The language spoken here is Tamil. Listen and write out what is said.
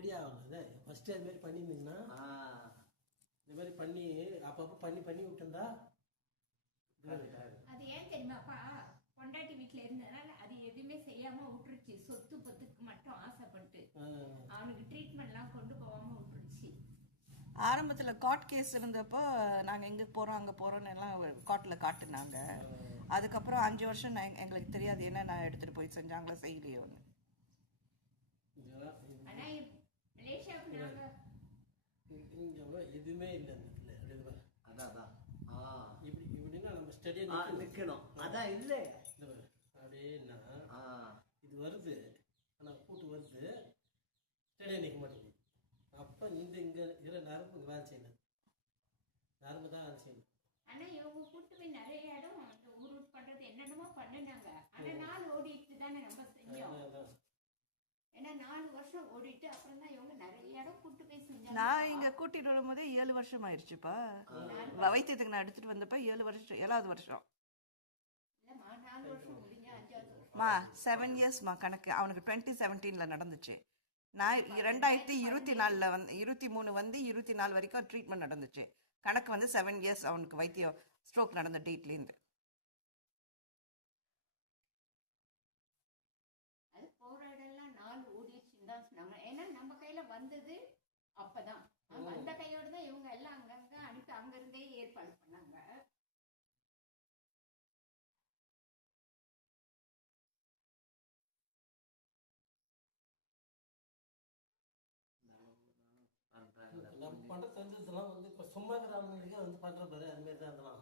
ரெடி ஆகல. ஃபர்ஸ்ட் அது மாதிரி பண்ணியிருந்தீங்கன்னா இந்த மாதிரி பண்ணி அப்பப்போ பண்ணி விட்டுருந்தா அது ஏன் தெரியுமாப்பா, பொண்டாட்டி வீட்டுல இருந்ததுனால அது எதுவுமே செய்யாம விட்டுருச்சு. சொத்து பத்துக்கு மட்டும் ஆசைப்பட்டு அவனுக்கு ட்ரீட்மெண்ட்லாம் கொண்டு போகாம விட்டுருச்சு. ஆரம்பத்துல காட் கேஸ் இருந்தப்போ நாங்க எங்க போறோம் அங்க போறோம்னு எல்லாம் காட்ல காட்டுனாங்க. அதுக்கப்புறம் 5 வருஷம் எங்களுக்கு தெரியாது என்ன நான் எடுத்துட்டு போய் செஞ்சாங்களா செய்யலையோன்னு. ஆனா மலேசியாவுக்கு நாங்க எதுவுமே இல்லை அதான் இப்படின்னா நம்ம ஸ்டடியா நிக்கணும். அதான் இல்லை அப்படின்னா இது வருது, ஆனா கூட்டு வருது, ஸ்டடியா நிற்க மாட்டேங்குது. அப்ப இங்க இருக்கிற நரம்பு வேலை செய்யணும், நரம்பு தான் வேலை செய்யணும். ஆனா இவங்க கூட்டு போய் நிறைய இடம் அந்த ஊர் பண்றது என்னென்னமோ பண்ணினாங்க. ஆனா 4 ஓடிட்டு தானே நம்ம செஞ்சோம். ஏன்னா 4 வருஷம் ஓடிட்டு அப்புறம் தான் இவங்க நிறைய இடம் கூட்டு போய் செஞ்சாங்க. நான் இங்க கூட்டிட்டு வரும்போதே 7 வருஷம் ஆயிடுச்சுப்பா. வைத்தியத்துக்கு நான் எடுத்துட்டு வந்தப்ப 7வது வருஷம். இல்லம்மா 4 வருஷம் முடிஞ்ச 5வது வருஷம். 7 இயர்ஸ்மா கணக்கு. அவனுக்கு 2017ல நடந்துச்சு. நான் 2024ல 23 24 வரைக்கும் ட்ரீட்மெண்ட் நடந்துச்சு. கணக்கு 7 இயர்ஸ் அவனுக்கு வைத்தியம் ஸ்ட்ரோக் நடந்த டேட்லேருந்து. அது போற இடம்லாம் 4 ஓடிடுச்சுன்னு தான் சொன்னாங்க. ஏன்னா நம்ம கையில வந்தது அப்பதான். அந்த கையோட தான் இவங்க எல்லாம் அங்கங்க அனுப்பி அங்கிருந்தே ஏற்பாடு பண்ணாங்க. நம்ம பண்ற செஞ்சதெல்லாம் இப்போ சும்மா இருக்கிறவங்களுக்கு பண்ற பாரு, அது மாதிரி தான் அதெல்லாம்